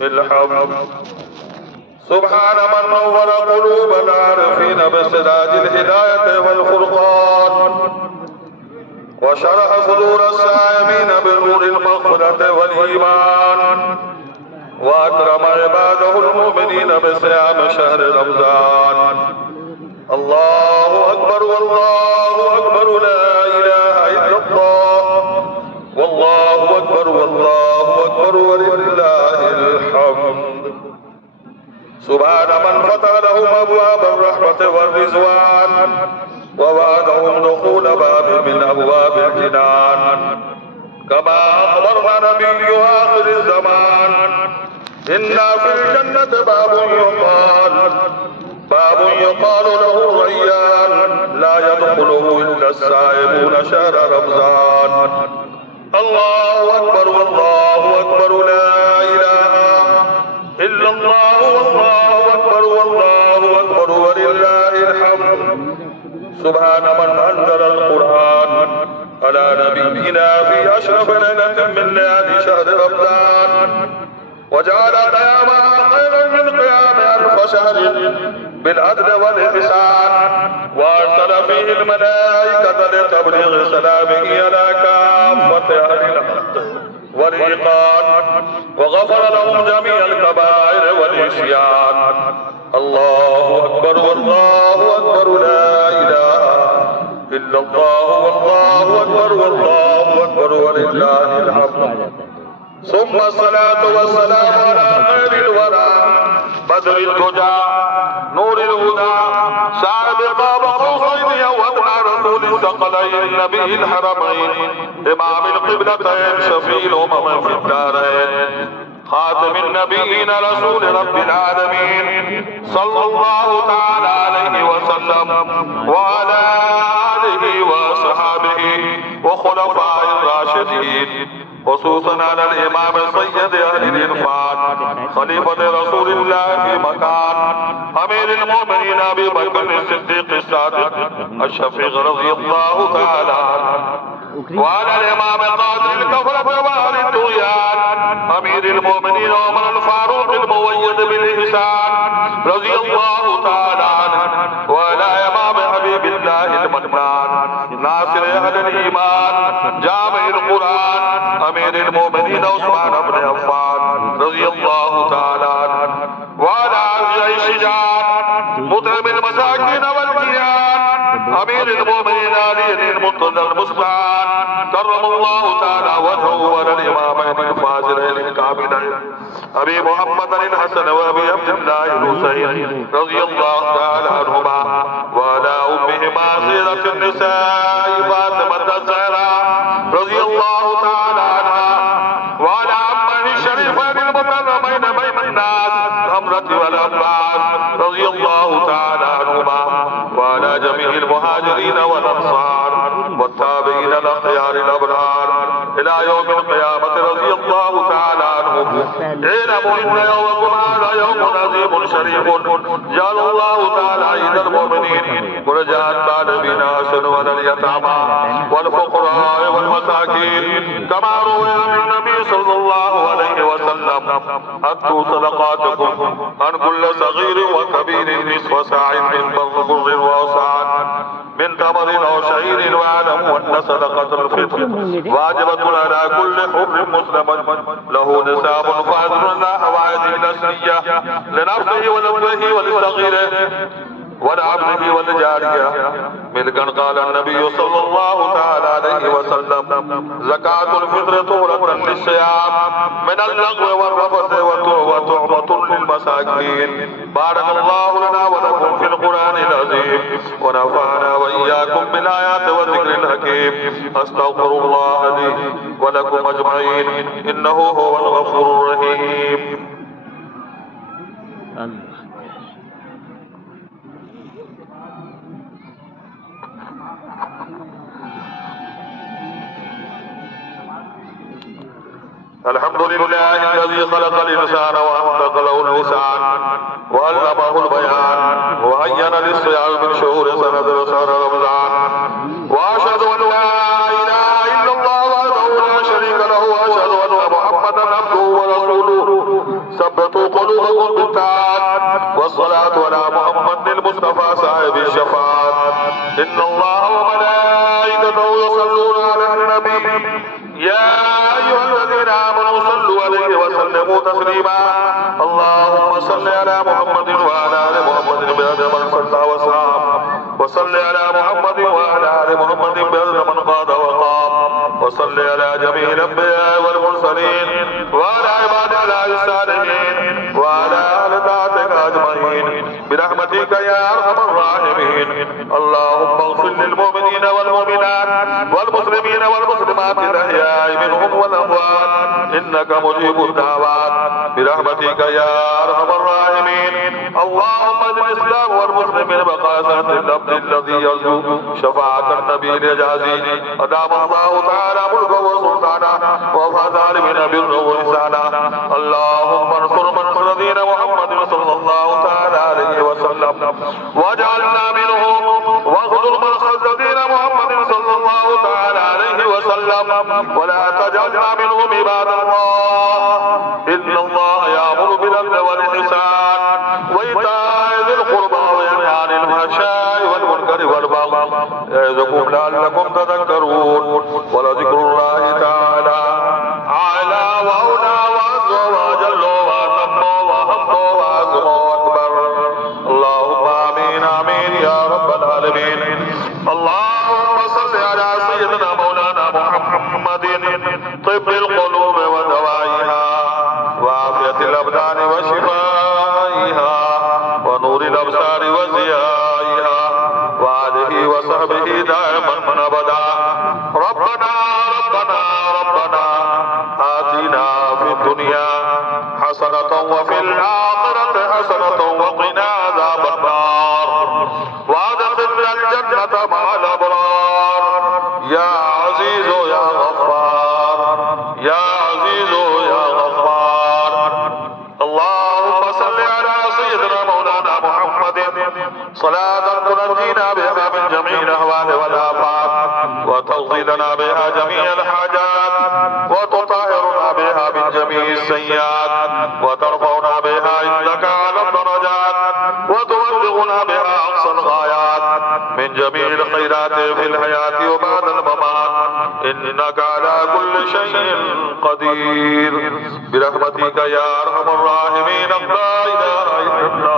الحمد. سبحان من نور قلوب العارفين بسراج الهداية والفرقان، وشرح صدور السائمين بنور المغفرة والإيمان، وأكرم عباده المؤمنين بصيام شهر رمضان. الله أكبر والله أكبر، لا إله إلا الله، والله أكبر والله أكبر ولله الحمد. سبحان من فتح لهم أبواب الرحمة والرضوان، ووعدهم دخول باب من أبواب الجنان، كما أخبرنا نبي آخر الزمان: إنا في الجنة باب يقال له الريان، لا يدخله إلا السائمون شهر رمضان. الله أكبر والله أكبر، لا إله إلا الله، والله أكبر والله أكبر ولله الحمد. سبحان من أنزل القرآن على نبينا في أشرف ليلة من ليالي شهر رمضان، وجعل قيامها خيرا من قيام ألف شهر بالعدل والإحسان، وأرسل فيه الملائكة لتبليغ سلامه على كافة أهل الحق والإيقان، وغفر لهم جميع الكبائر والعصيان. الله أكبر والله أكبر، لا إله إلا الله، والله أكبر والله أكبر ولله الحمد. ثم الصلاة والسلام على خير الورى، بدر الدجى، نور الهدى، سابق قوسين وأدنى رسول الثقلين، نبي الحرمين، إمام القبلتين، شفيع الأمم في الدارين، خاتم النبيين، رسول رب العالمين، صلى الله تعالى عليه وسلم وعلى آله وصحابه وخلفاء الراشدين، خصوصا على الإمام السيد أهل الإرفان، خليفة رسول الله في مكان، أمير المؤمنين أبي بكر الصديق الصادق الشفيق رضي الله تعالى عنه، وعلى الإمام القادر الكفرة وأهل الطغيان، أمير المؤمنين عمر الفاروق المؤيد بالإحسان رضي الله تعالى عنه، وعلى إمام حبيب الله المنان ناصر أهل الإيمان جامع القرآن، أمير المؤمنين عثمان بن عفان رضي الله تعالى عنه، وعلى أعزائي الشجاع مطعم المساكين والجيران، أمير المؤمنين علي المرتضى المصطفى كرم الله تعالى وجهه، وعلى الإمامين الفاضلين الكاملين أبي محمد الحسن وأبي عبد الله الحسين رضي الله تعالى عنهما، وعلى أمهما سيدة النساء فاطمة الزهراء رضي الله تعالى عنها، وعلى عمه الشريفين المكرمين بين الناس الحمرة والعباس رضي الله تعالى عنهما، وعلى جميع المهاجرين والأنصار والتابعين الأخيار الأبرار إلى يوم القيامة رضي الله تعالى عنهم. اعلموا إن يومكم هذا يوم عظيم شريف جعل الله تعالى عيد المؤمنين ورجاء الطالبين أحسن على اليتامى والفقراء والمساكين، كما روي عن النبي صلى الله عليه وسلم: أتوا صدقاتكم عن كل صغير وكبير نصف ساع من بر وصاع من تمر أو شعير، واعلموا أن صدقة الفطر واجبة على كل حر مسلم له نساب، فأذن حوائج الأسرية لنفسه ولولده ولصغيره ولعبده ولجاريه ملكا. قال النبي صلى الله تعالى عليه وسلم: زكاة الفطر طهرة للصيام من اللغو والرفث وتعمة للمساكين. بارك الله لنا ولكم في القرآن العظيم، ونفعنا وإياكم بالآيات والذكر الحكيم. أستغفر الله لي ولكم أجمعين، إنه هو الغفور الرحيم. الحمد لله الذي خلق الإنسان وأنطق له اللسان وعلمه البيان وعين للصيام من شهور سنة شهر رمضان، وأشهد أن لا إله إلا الله وحده لا شريك له، وأشهد أن محمدا عبده ورسوله. إن الله وملائكته يصلون على النبي يا أيها الذين آمنوا صلوا عليه وسلموا تسليما اللهم صل على محمد وعلى آل محمد بعد من صلى وسلم وصل على محمد وعلى آل محمد بعد من قاد وقام وصل على جميع الأنبياء والمرسلين وعلى عباد الله الصالحين وعلى أهل طاعتك أجمعين برحمتك يا أرحم الراحمين اللهم اغفر للمؤمنين والمؤمنات والمسلمين والمسلمات الأحياء منهم والأموات إنك مجيب الدعوات برحمتك يا أرحم الراحمين اللهم اجعل الإسلام والمسلمين مقاصد العبد الذي يرجو شفاعة النبي الجازي أدام الله تعالى ملكه وسلطانه وفى ظالمين بره ولسانه اللهم انصر من نصر دين محمد صلى الله تعالى عليه وسلم واجعلنا منهم واخذل من خذ دين محمد صلى الله تعالى عليه وسلم ولا تجعلنا منهم عباد الله إن الله يأمر بالعدل والإحسان وإيتاء ذي القربى وينهى عن الفحشاء والمنكر والبغي يعظكم لعلكم تذكرون ولذكر الله تعالى أعلى وأولى وأعز وأجل وأتم وأحق وأعظم وأكبر اللهم آمين آمين يا رب العالمين اللهم صل على سيدنا مولانا محمد طب القلوب ودوائها وعافية الأبدان وشفائها ونور الأبصار وزيائها وآله وصحبه دائما من أبدا ربنا ربنا ربنا آتنا في الدنيا حسنة وفي الآخرة حسنة وقنا عذاب النار وأدخلنا الجنة مع الأبرار يا عزيز يا غفار يا عزيز يا غفار اللهم صل على سيدنا مولانا محمد صلاة تنجينا بها من جميع الأهوال والآفات وتقضي لنا بها جميع الحاجات وتطهرنا بها من جميع السيئات وترفعنا بها عندك على الدرجات وتبلغنا بها أقصى الغايات من جميع الخيرات في الحياة وبعد الممات إنك على كل شيء قدير برحمتك يا أرحم الراحمين لا إله إلا الله